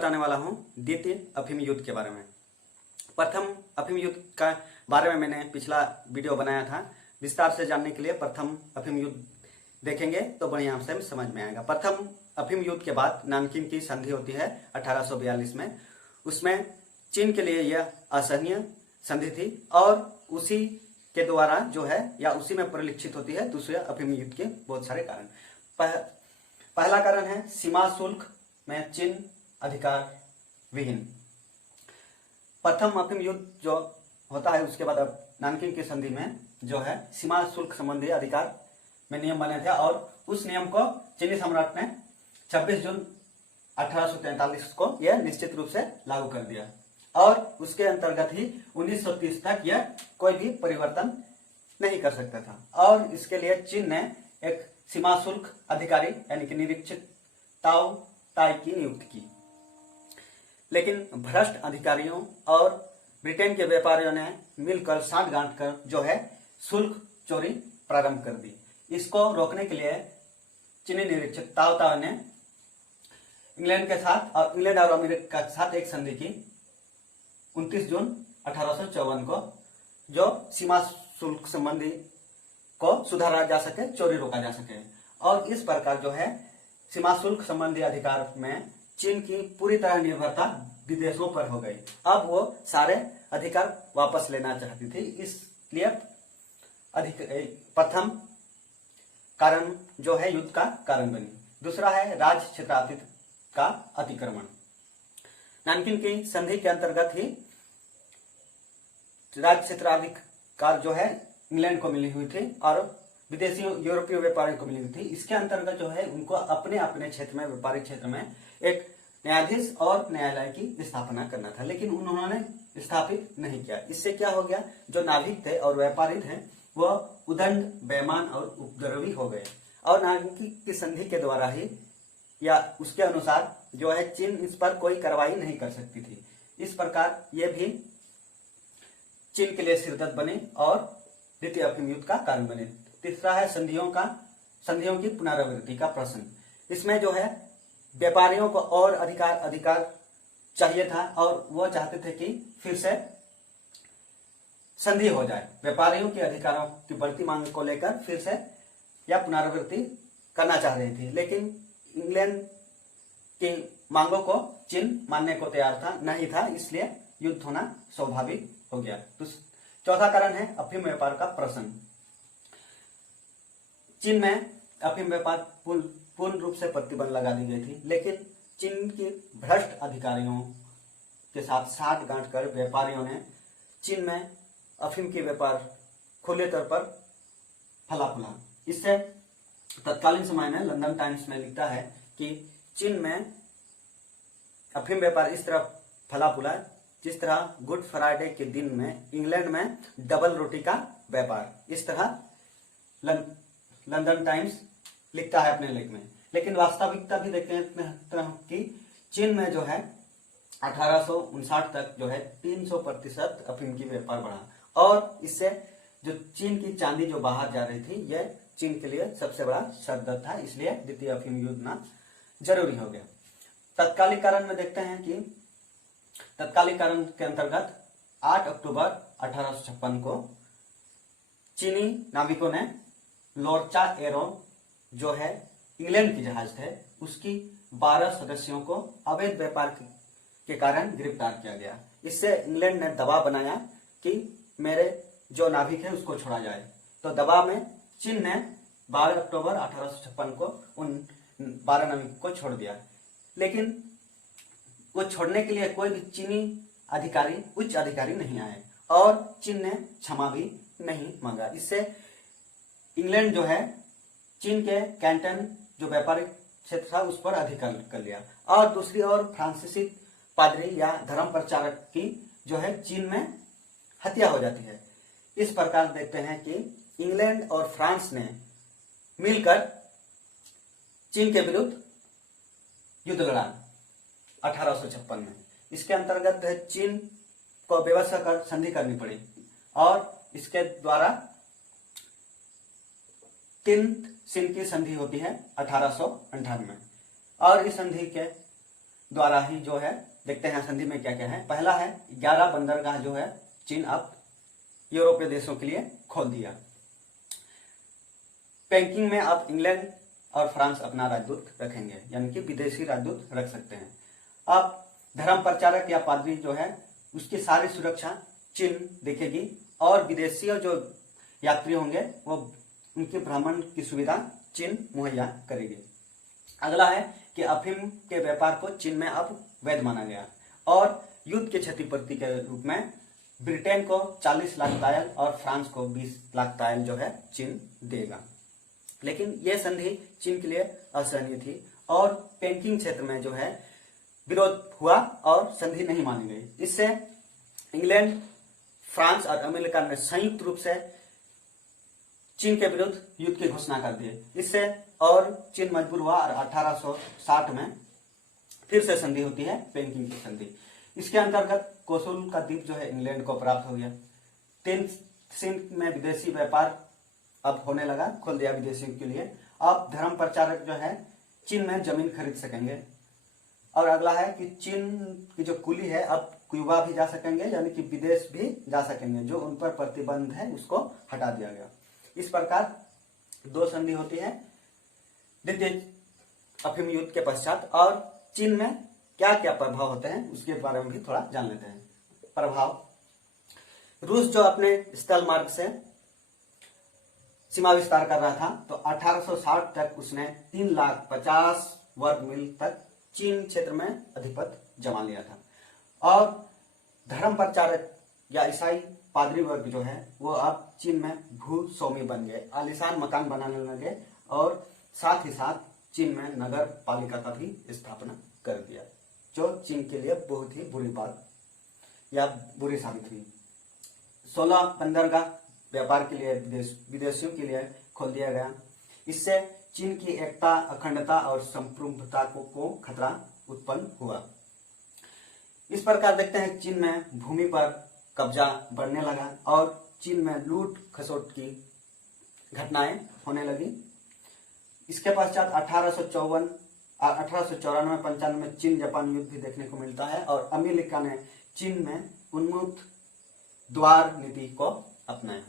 बताने वाला हूँ द्वितीय अफीम युद्ध के बारे में। प्रथम अफीम युद्ध का बारे में मैंने पिछला वीडियो बनाया था। विस्तार से जानने के लिए प्रथम अफीम युद्ध देखेंगे तो बढ़िया से समझ में आएगा। प्रथम अफीम युद्ध के बाद नानकिन की संधि होती है 1842 में। उसमें चीन के लिए यह असहनीय संधि थी और उसी के द्वारा जो है या उसी में परिलक्षित होती है दूसरे अफीम युद्ध के बहुत सारे कारण। पहला कारण है सीमा शुल्क में चीन अधिकार विहीन। प्रथम अफीम युद्ध जो होता है उसके बाद अब नानकिन की संधि में जो है सीमा शुल्क संबंधी अधिकार में नियम बने थे और उस नियम को चीनी सम्राट ने 26 जून 1843 को यह निश्चित रूप से लागू कर दिया और उसके अंतर्गत ही 1930 तक यह कोई भी परिवर्तन नहीं कर सकता था और इसके लिए चीन ने एक सीमा शुल्क अधिकारी यानी कि निरीक्षक ताओ ताई की नियुक्ति की। लेकिन भ्रष्ट अधिकारियों और ब्रिटेन के व्यापारियों ने मिलकर साठ गांठ कर जो है शुल्क चोरी प्रारंभ कर दी। इसको रोकने के लिए चीनी निरीक्षक ताओ ताई ने इंग्लैंड और अमेरिका के साथ एक संधि की 29 जून 1854 को, जो सीमा शुल्क संबंधी को सुधारा जा सके, चोरी रोका जा सके। और इस प्रकार जो है सीमा शुल्क संबंधी अधिकार में चीन की पूरी तरह निर्भरता विदेशों पर हो गई। अब वो सारे अधिकार वापस लेना चाहती थी, इसलिए प्रथम कारण जो है युद्ध का कारण बनी। दूसरा है राज्य क्षेत्राधिकार का अतिक्रमण। नानकिन की संधि के अंतर्गत ही राज्य क्षेत्राधिकार जो है इंग्लैंड को मिली हुई थी और विदेशी यूरोपीय व्यापारियों को मिली हुई थी। इसके अंतर्गत जो है उनको अपने अपने क्षेत्र में, व्यापारिक क्षेत्र में एक न्यायाधीश और न्यायालय की स्थापना करना था, लेकिन उन्होंने स्थापित नहीं किया। इससे क्या हो गया, जो नाविक थे और व्यापारी थे वो उदंड, बेईमान और उपद्रवी हो गए और नानकिन की संधि के द्वारा ही या उसके अनुसार जो है चीन इस पर कोई कार्रवाई नहीं कर सकती थी। इस प्रकार ये भी चीन के लिए सिरदर्द बने और द्वितीय अफीम युद्ध का कारण बने। तीसरा है संधियों की पुनरावृत्ति का प्रश्न। इसमें जो है व्यापारियों को और अधिकार चाहिए था और वो चाहते थे कि फिर से संधि हो जाए। व्यापारियों के अधिकारों की बढ़ती मांग को लेकर फिर से या पुनरावृत्ति करना चाह रही थी, लेकिन इंग्लैंड की मांगों को चीन मानने को तैयार नहीं था, इसलिए युद्ध होना स्वाभाविक हो गया। चौथा कारण है अफीम व्यापार का प्रश्न। चीन में अफीम व्यापार पूर्ण रूप से प्रतिबंध लगा दी गई थी, लेकिन चीन के भ्रष्ट अधिकारियों के साथ साठ गांठ कर व्यापारियों ने चीन में अफीम के व्यापार खुले तौर पर फला फूला। इससे तत्कालीन समय में लंदन टाइम्स में लिखता है कि चीन में अफीम व्यापार इस तरह फला फूला जिस तरह गुड फ्राइडे के दिन में इंग्लैंड में डबल रोटी का व्यापार। इस तरह लंदन टाइम्स लिखता है अपने लेख में। लेकिन वास्तविकता भी देखते हैं कि चीन में जो है 1859 तक जो है 300% अफीम की व्यापार बढ़ा और इससे जो चीन की चांदी जो बाहर जा रही थी यह चीन के लिए सबसे बड़ा सरदर्द था, इसलिए द्वितीय अफीम युद्ध ना जरूरी हो गया। तत्कालिक कारण में देखते हैं कि तत्कालिक कारण के अंतर्गत 8 अक्टूबर 1856 को चीनी नाविकों ने लोरचा एरो जो है इंग्लैंड की जहाज थे उसकी 12 सदस्यों को अवैध व्यापार के कारण गिरफ्तार किया गया। इससे इंग्लैंड ने दबाव बनाया कि मेरे जो नाविक है उसको छोड़ा जाए, तो दबाव में चीन ने 12 अक्टूबर 1856 को उन 12 नाविक को छोड़ दिया। लेकिन वो छोड़ने के लिए कोई भी चीनी उच्च अधिकारी नहीं आए और चीन ने क्षमा भी नहीं मांगा। इससे इंग्लैंड जो है चीन के कैंटन जो व्यापारिक क्षेत्र था उस पर अधिकार कर लिया और दूसरी ओर फ्रांसीसी पादरी या धर्म प्रचारक की जो है चीन में हत्या हो जाती है। इस प्रकार देखते हैं कि इंग्लैंड और फ्रांस ने मिलकर चीन के विरुद्ध युद्ध लड़ा 1856 में। इसके अंतर्गत चीन को बेवश कर संधि करनी पड़ी और इसके द्वारा तीन सिंध की संधि होती है 1858 में और इस संधि के द्वारा ही जो है, देखते हैं संधि में क्या क्या है। पहला है 11 बंदरगाह जो है चीन अब यूरोपीय देशों के लिए खोल दिया। पेकिंग में अब इंग्लैंड और फ्रांस अपना राजदूत रखेंगे, यानी कि विदेशी राजदूत रख सकते हैं। अब धर्म प्रचारक या पादरी जो है उसकी सारी सुरक्षा चीन देखेगी और विदेशी जो यात्री होंगे वो उनके भ्रमण की सुविधा चीन मुहैया करेगी। अगला है कि अफीम के व्यापार को चीन में अब वैध माना गया और युद्ध के क्षतिपूर्ति के रूप में ब्रिटेन को 40 लाख तायल और फ्रांस को 20 लाख तायल जो है चीन देगा। लेकिन यह संधि चीन के लिए असहनीय थी और बैंकिंग क्षेत्र में जो है विरोध हुआ और संधि नहीं मानी गई। इससे इंग्लैंड, फ्रांस और अमेरिका ने संयुक्त रूप से चीन के विरुद्ध युद्ध की घोषणा कर दी। इससे और चीन मजबूर हुआ और 1860 में फिर से संधि होती है, बैंकिंग की संधि। इसके अंतर्गत कोसुल का द्वीप जो है इंग्लैंड को प्राप्त हो गया। सिंध में विदेशी व्यापार अब होने लगा, खोल दिया विदेशियों के लिए। अब धर्म प्रचारक जो है चीन में जमीन खरीद सकेंगे। और अगला है कि चीन की जो कुली है अब क्यूबा भी जा सकेंगे, यानी कि विदेश भी जा सकेंगे। जो उन पर प्रतिबंध है उसको हटा दिया गया। इस प्रकार 2 संधि होती है द्वितीय अफीम युद्ध के पश्चात। और चीन में क्या क्या प्रभाव होते हैं उसके बारे में भी थोड़ा जान लेते हैं। प्रभाव, रूस जो अपने स्थल मार्ग से सीमा विस्तार कर रहा था, तो 1860 तक उसने 3,50,000 वर्ग मील तक चीन क्षेत्र में अधिपत्य जमा लिया था। और धर्म प्रचारक या ईसाई पादरी वर्ग जो है वो अब चीन में भूस्वामी बन गए, आलीशान मकान बनाने लगे और साथ ही साथ चीन में नगर पालिका का भी स्थापना कर दिया, जो चीन के लिए बहुत ही बुरी बात या बुरी साबित हुई। 16 बंदरगाह व्यापार के लिए विदेशियों के लिए खोल दिया गया। इससे चीन की एकता, अखंडता और संप्रभुता को खतरा उत्पन्न हुआ। इस प्रकार देखते हैं चीन में भूमि पर कब्जा बढ़ने लगा और चीन में लूट खसोट की घटनाएं होने लगी। इसके पश्चात 1894-95 में चीन जापान युद्ध भी देखने को मिलता है और अमेरिका ने चीन में उन्मुक्त द्वार नीति को अपनाया।